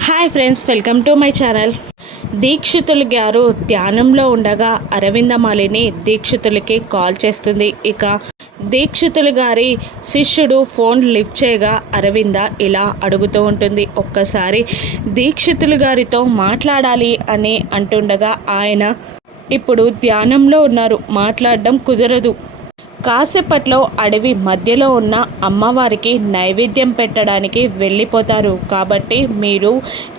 Hi friends welcome to my channel. Dikshitulu garu ధ్యానంలో ఉండగా అరవిందమాలిని దీక్షితులకి call చేస్తుంది. ఇక దీక్షితులు గారి శిష్యుడు ఫోన్ లిఫ్ట్ చేయగా అరవింద ఇలా అడుగుతూ ఉంటుంది. ఒక్కసారి దీక్షితులు గారితో మాట్లాడాలి అని అంటుండగా ఆయన ఇప్పుడు ధ్యానంలో ఉన్నారు మాట్లాడడం కుదరదు. కాసేపట్లో అడవి మధ్యలో ఉన్న అమ్మవారికి నైవేద్యం పెట్టడానికి వెళ్ళిపోతారు. కాబట్టి మీరు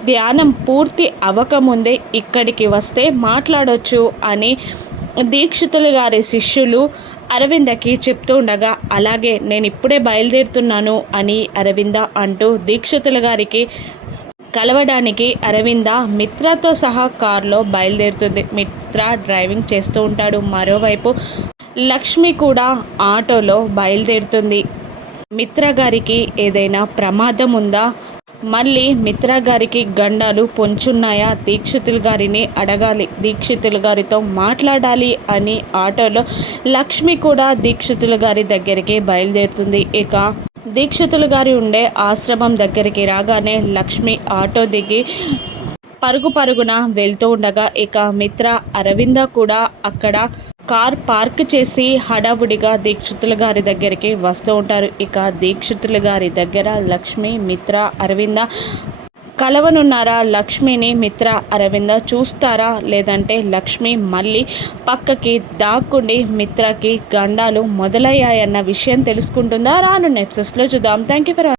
ధ్యానం పూర్తి అవ్వకముందే ఇక్కడికి వస్తే మాట్లాడొచ్చు అని దీక్షితులు గారి శిష్యులు అరవిందకి చెప్తూ ఉండగా అలాగే నేను ఇప్పుడే బయలుదేరుతున్నాను అని అరవింద అంటూ దీక్షితుల గారికి కలవడానికి అరవింద మిత్రతో సహా కారులో బయలుదేరుతుంది. మిత్ర డ్రైవింగ్ చేస్తూ ఉంటాడు. మరోవైపు లక్ష్మి కూడా ఆటోలో బయలుదేరుతుంది. మిత్ర గారికి ఏదైనా ప్రమాదం ఉందా? మళ్ళీ మిత్ర గారికి గండాలు పొంచున్నాయా? దీక్షితులు గారిని అడగాలి. దీక్షితులు గారితో మాట్లాడాలి అని ఆటోలో లక్ష్మి కూడా దీక్షితులు గారి దగ్గరికి బయలుదేరుతుంది. ఇక దీక్షితులు గారి ఉండే ఆశ్రమం దగ్గరికి రాగానే లక్ష్మి ఆటో దిగి పరుగు పరుగున వెళ్తూ ఉండగా ఇక మిత్ర అరవింద కూడా అక్కడ కార్ పార్క్ చేసి హడావుడిగా దీక్షితుల గారి దగ్గరికి వస్తూ ఉంటారు. ఇక దీక్షితుల గారి దగ్గర లక్ష్మి మిత్ర అరవింద కలవనున్నారా? లక్ష్మిని మిత్ర అరవింద చూస్తారా? లేదంటే లక్ష్మి మళ్ళీ పక్కకి దాక్కుండి మిత్రకి గండాలు మొదలయ్యాయన్న విషయం తెలుసుకుంటుందా? రాను నెప్సెస్లో చూద్దాం. Thank you for